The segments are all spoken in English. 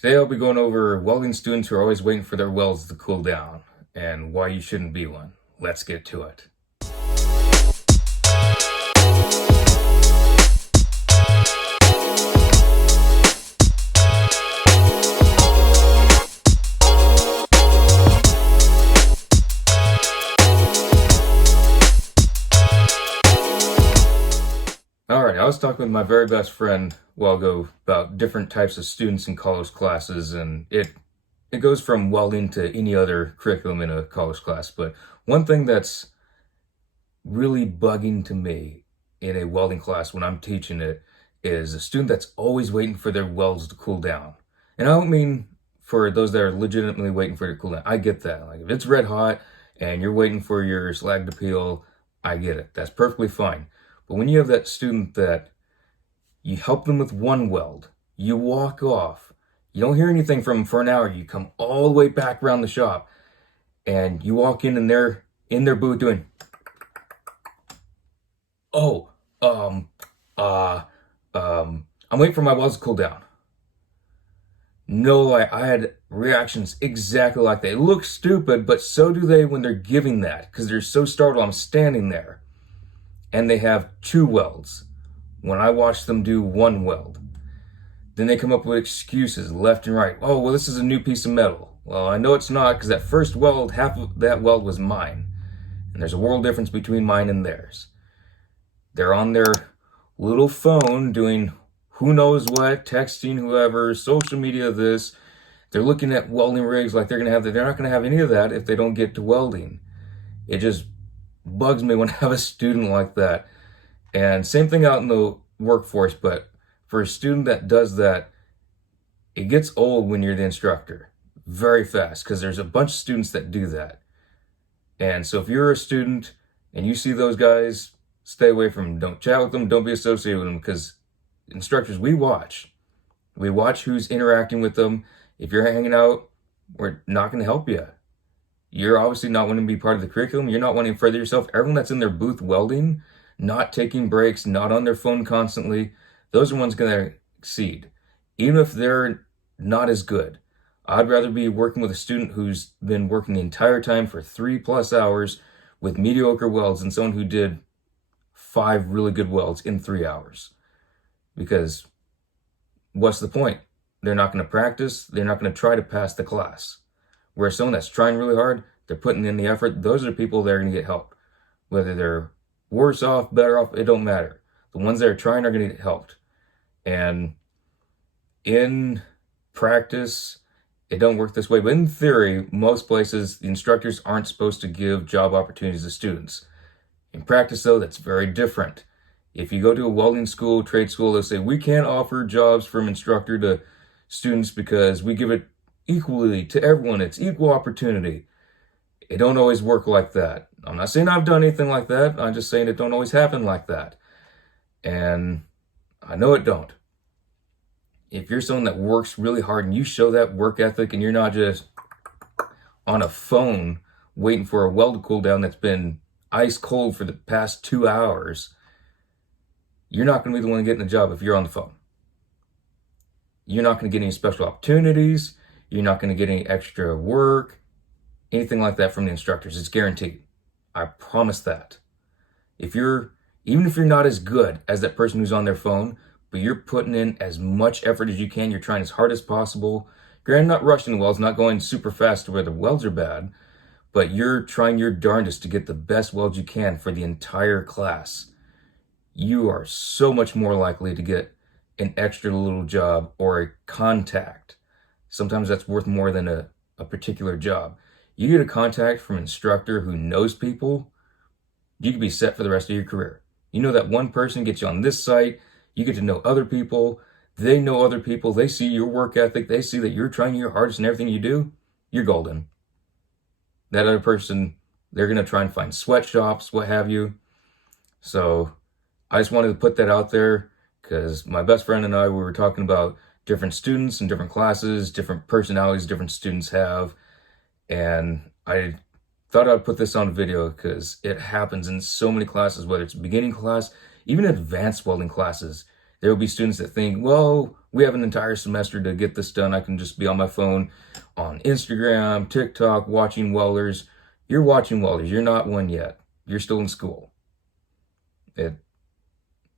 Today I'll be going over welding students who are always waiting for their welds to cool down and why you shouldn't be one. Let's get to it. Alright, I was talking with my very best friend a while ago about different types of students in college classes, and it goes from welding to any other curriculum in a college class. But one thing that's really bugging to me in a welding class when I'm teaching it is a student that's always waiting for their welds to cool down. And I don't mean for those that are legitimately waiting for it to cool down. I get that. Like if it's red hot and you're waiting for your slag to peel, I get it. That's perfectly fine. But when you have that student that you help them with one weld, you walk off, you don't hear anything from them for an hour, you come all the way back around the shop, and you walk in and they're in their booth doing, oh, I'm waiting for my welds to cool down. No lie, I had reactions exactly like that. It looks stupid, but so do they when they're giving that, because they're so startled. I'm standing there and they have two welds when I watch them do one weld. Then they come up with excuses left and right. Oh, well, this is a new piece of metal. Well, I know it's not, because that first weld, half of that weld was mine. And there's a world difference between mine and theirs. They're on their little phone doing who knows what, texting whoever, social media this. They're looking at welding rigs like they're not going to have any of that if they don't get to welding. It just bugs me when I have a student like that. And same thing out in the workforce, but for a student that does that, it gets old when you're the instructor very fast, because there's a bunch of students that do that. And so if you're a student and you see those guys, stay away from them. Don't chat with them. Don't be associated with them, because instructors, we watch who's interacting with them. If you're hanging out, we're not going to help you. You're obviously not wanting to be part of the curriculum. You're not wanting to further yourself. Everyone that's in their booth welding, not taking breaks, not on their phone constantly, those are ones going to exceed. Even if they're not as good. I'd rather be working with a student who's been working the entire time for 3+ hours with mediocre welds than someone who did 5 really good welds in 3 hours. Because what's the point? They're not going to practice. They're not going to try to pass the class. Whereas someone that's trying really hard, they're putting in the effort, those are people that are going to get help. Whether they're worse off, better off, it don't matter. The ones that are trying are going to get helped. And in practice, it don't work this way. But in theory, most places, the instructors aren't supposed to give job opportunities to students. In practice, though, that's very different. If you go to a welding school, trade school, they'll say, we can't offer jobs from instructor to students because we give it equally to everyone. It's equal opportunity. It don't always work like that. I'm not saying I've done anything like that. I'm just saying it don't always happen like that. And I know it don't. If you're someone that works really hard and you show that work ethic and you're not just on a phone waiting for a weld to cool down that's been ice cold for the past 2 hours, you're not going to be the one getting the job if you're on the phone. You're not going to get any special opportunities. You're not going to get any extra work, anything like that from the instructors. It's guaranteed. I promise that. Even if you're not as good as that person who's on their phone, but you're putting in as much effort as you can, you're trying as hard as possible. Granted, not rushing the welds, not going super fast to where the welds are bad, but you're trying your darndest to get the best welds you can for the entire class. You are so much more likely to get an extra little job or a contact. Sometimes that's worth more than a particular job. You get a contact from an instructor who knows people, you could be set for the rest of your career. You know that one person gets you on this site, you get to know other people, they know other people, they see your work ethic, they see that you're trying your hardest in everything you do, you're golden. That other person, they're going to try and find sweatshops, what have you. So I just wanted to put that out there because my best friend and I, we were talking about different students and different classes, different personalities different students have. And I thought I'd put this on video because it happens in so many classes, whether it's beginning class, even advanced welding classes. There will be students that think, well, We have an entire semester to get this done. I can just be on my phone on Instagram, TikTok, watching welders. You're watching welders. You're not one yet. You're still in school. I'm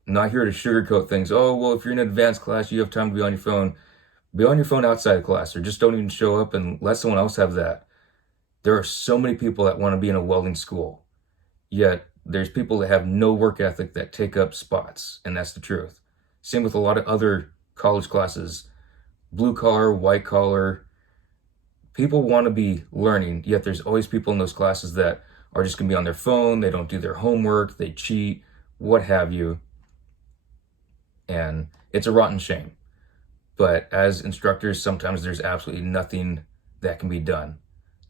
not here to sugarcoat things. Oh, well, if you're in an advanced class, you have time to be on your phone. Be on your phone outside of class, or just don't even show up and let someone else have that. There are so many people that want to be in a welding school, yet there's people that have no work ethic that take up spots, and that's the truth. Same with a lot of other college classes, blue collar, white collar. People want to be learning, yet there's always people in those classes that are just going to be on their phone. They don't do their homework, they cheat, what have you. And it's a rotten shame. But as instructors, sometimes there's absolutely nothing that can be done.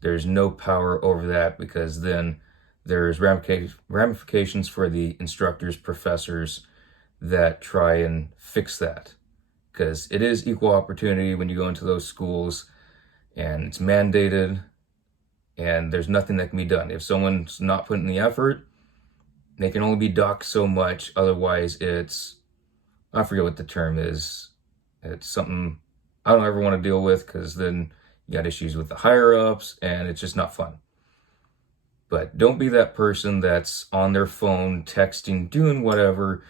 There's no power over that, because then there's ramifications for the instructors, professors that try and fix that. Because it is equal opportunity when you go into those schools, and it's mandated, and there's nothing that can be done. If someone's not putting the effort, they can only be docked so much. Otherwise, I forget what the term is. It's something I don't ever want to deal with, because then you got issues with the higher ups, and it's just not fun. But don't be that person that's on their phone, texting, doing whatever,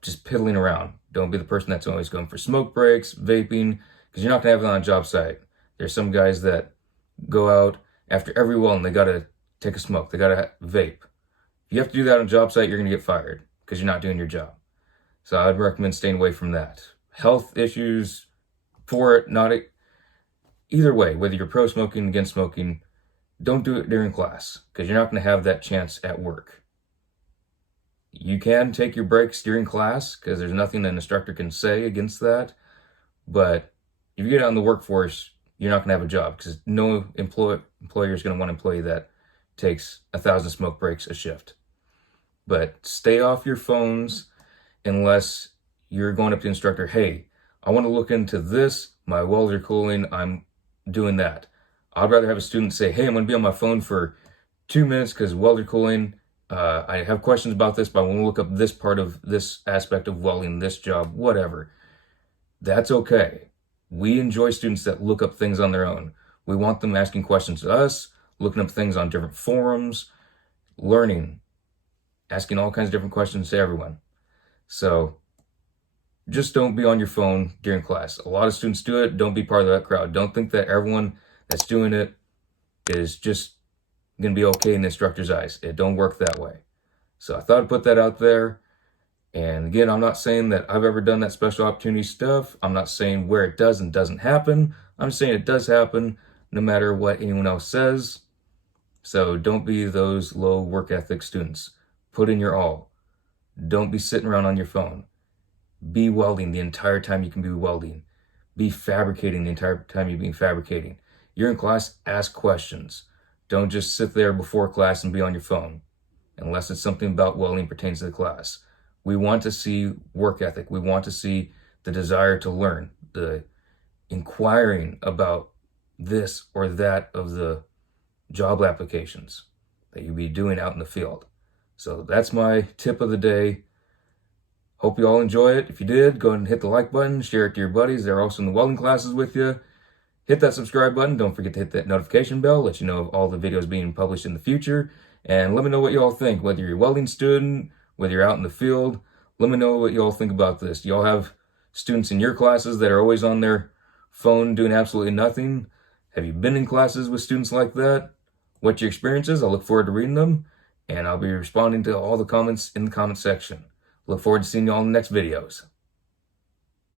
just piddling around. Don't be the person that's always going for smoke breaks, vaping, because you're not going to have it on a job site. There's some guys that go out after every well and they got to take a smoke. They got to vape. If you have to do that on a job site, you're going to get fired because you're not doing your job. So I'd recommend staying away from that. Health issues for it, not it. Either way, whether you're pro smoking, against smoking, don't do it during class, because you're not going to have that chance at work. You can take your breaks during class, because there's nothing an instructor can say against that. But if you get out in the workforce, you're not going to have a job, because no employer is going to want an employee that takes 1,000 smoke breaks a shift. But stay off your phones unless you're going up to the instructor, hey, I want to look into this, my welds are cooling, I'm doing that. I'd rather have a student say, hey, I'm going to be on my phone for 2 minutes because welder cooling, I have questions about this, but I want to look up this part of this aspect of welding, this job, whatever. That's okay. We enjoy students that look up things on their own. We want them asking questions to us, looking up things on different forums, learning, asking all kinds of different questions to everyone. So just don't be on your phone during class. A lot of students do it. Don't be part of that crowd. Don't think that everyone that's doing it is just going to be okay in the instructor's eyes. It don't work that way. So I thought I'd put that out there. And again, I'm not saying that I've ever done that special opportunity stuff. I'm not saying where it does and doesn't happen. I'm saying it does happen no matter what anyone else says. So don't be those low work ethic students. Put in your all. Don't be sitting around on your phone. Be welding the entire time you can be welding. Be fabricating the entire time you're being fabricating. You're in class, ask questions. Don't just sit there before class and be on your phone, unless it's something about welding pertains to the class. We want to see work ethic. We want to see the desire to learn, the inquiring about this or that of the job applications that you'll be doing out in the field. So that's my tip of the day. Hope you all enjoy it. If you did, go ahead and hit the like button, share it to your buddies. They're also in the welding classes with you. Hit that subscribe button. Don't forget to hit that notification bell, let you know of all the videos being published in the future. And let me know what you all think, whether you're a welding student, whether you're out in the field. Let me know what you all think about this. Do you all have students in your classes that are always on their phone doing absolutely nothing? Have you been in classes with students like that? What's your experiences? I look forward to reading them, and I'll be responding to all the comments in the comment section. Look forward to seeing you all in the next videos.